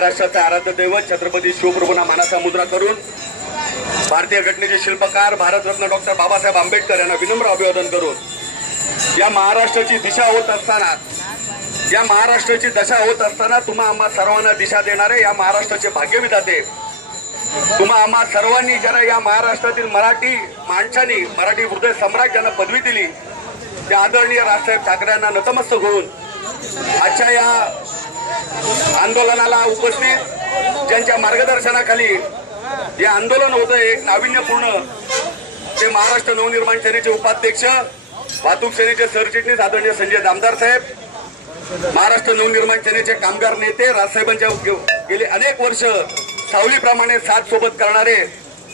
महाराष्ट्राचा आराध्य दैवत छत्रपती शिवप्रभूंना मानाचा मुद्रा करून भारतीय घटनेचे शिल्पकार भारतरत्न डॉक्टर बाबासाहेब आंबेडकर यांना विनम्र अभिवादन करून या महाराष्ट्राची दिशा होत असताना तुम्हा आम्हा सर्वांना दिशा देणारे या महाराष्ट्राचे भाग्यविधाते तुम्हा आम्हा सर्वांनी ज्यांना या महाराष्ट्रातील मराठी माणसांनी मराठी हृदय सम्राट ज्यांना पदवी दिली त्या आदरणीय राजसाहेब ठाकरेंना नतमस्तक होऊन आजच्या या आंदोलनाला उपस्थित ज्यांच्या मार्गदर्शनाखाली हे आंदोलन होतं एक नाविन्यपूर्ण ते महाराष्ट्र नवनिर्माण सेनेचे उपाध्यक्ष वाहतूक सेनेचे सरचिटणीस आदरणीय संजय दामदार साहेब, महाराष्ट्र नवनिर्माण सेनेचे कामगार नेते राजसाहेबांच्या गेले अनेक वर्ष सावलीप्रमाणे साथ सोबत करणारे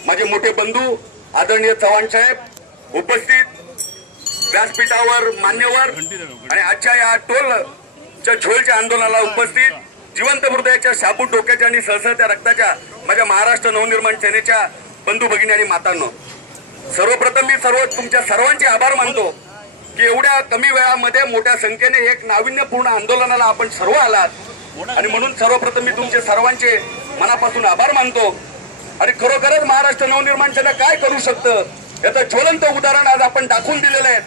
माझे मोठे बंधू आदरणीय चव्हाण साहेब, उपस्थित व्यासपीठावर मान्यवर आणि आजच्या या टोलच्या झोलच्या आंदोलनाला उपस्थित जिवंत हृदयाच्या शाबूत डोक्याच्या आणि सळसळत्या रक्ताच्या माझ्या महाराष्ट्र नवनिर्माण सेनेच्या बंधू भगिनी आणि मातांनो, सर्वप्रथम मी तुमच्या सर्वांचे आभार मानतो की एवढ्या कमी वेळामध्ये मोठ्या संख्येने एक नाविन्यपूर्ण आंदोलनाला आपण सर्व आलात आणि म्हणून सर्वप्रथम मी तुमचे सर्वांचे मनापासून आभार मानतो. आणि खरोखरच महाराष्ट्र नवनिर्माण सेना काय करू शकतं याचं ज्वलंत उदाहरण आज आपण दाखवून दिलेलं आहे.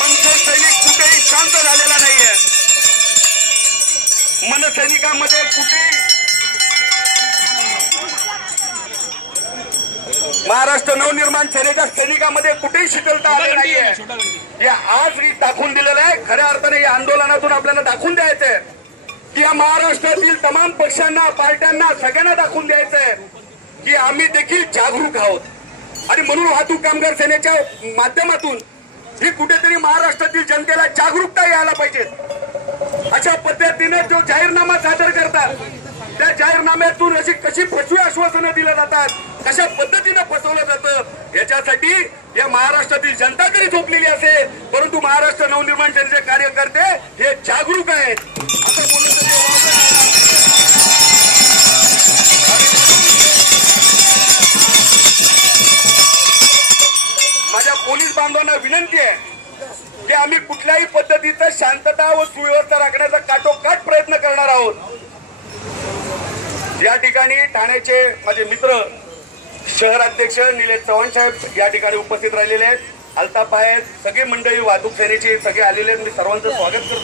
मनसैनिक कुठेही शांत झालेला नाहीये. मनसैनिकांमध्ये कुठेही महाराष्ट्र नवनिर्माण सेनेच्या सैनिकांमध्ये कुठेही शिथिलता आली नाहीये. हे आज दाखवून दिलेलं आहे. खऱ्या अर्थाने या आंदोलनातून आपल्याला दाखवून द्यायचंय की या महाराष्ट्रातील तमाम पक्षांना पार्ट्यांना सगळ्यांना दाखवून द्यायचंय की आम्ही देखील जागरूक आहोत. आणि म्हणून वाहतूक कामगार सेनेच्या माध्यमातून ही कुठेतरी महाराष्ट्रातील जनतेला जागरूकता यायला पाहिजे. अशा पद्धतीने जो जाहीरनामा सादर करतात त्या जाहीरनाम्यातून अशी कशी फसवी आश्वासनं दिली जातात, कशा पद्धतीने फसवलं जातं याच्यासाठी या महाराष्ट्रातील जनता तरी झोपलेली असेल, परंतु महाराष्ट्र नवनिर्माण सेनेचे कार्यकर्ते हे जागरूक आहेत असं बोलत माझ्या पोलीस बांधवांना विनंती आहे की आम्ही कुठल्याही पद्धतीचा शांतता व सुव्यवस्था राखण्याचा काटोकाट प्रयत्न करणार आहोत. या ठिकाणी ठाण्याचे माझे मित्र शहराध्यक्ष निलेश चव्हाण साहेब या ठिकाणी उपस्थित राहिलेले आहेत. अल्ताफ आहेत, सगळे मंडळी वाहतूक सेनेचे सगळे आलेले आहेत. मी सर्वांचं स्वागत करतो.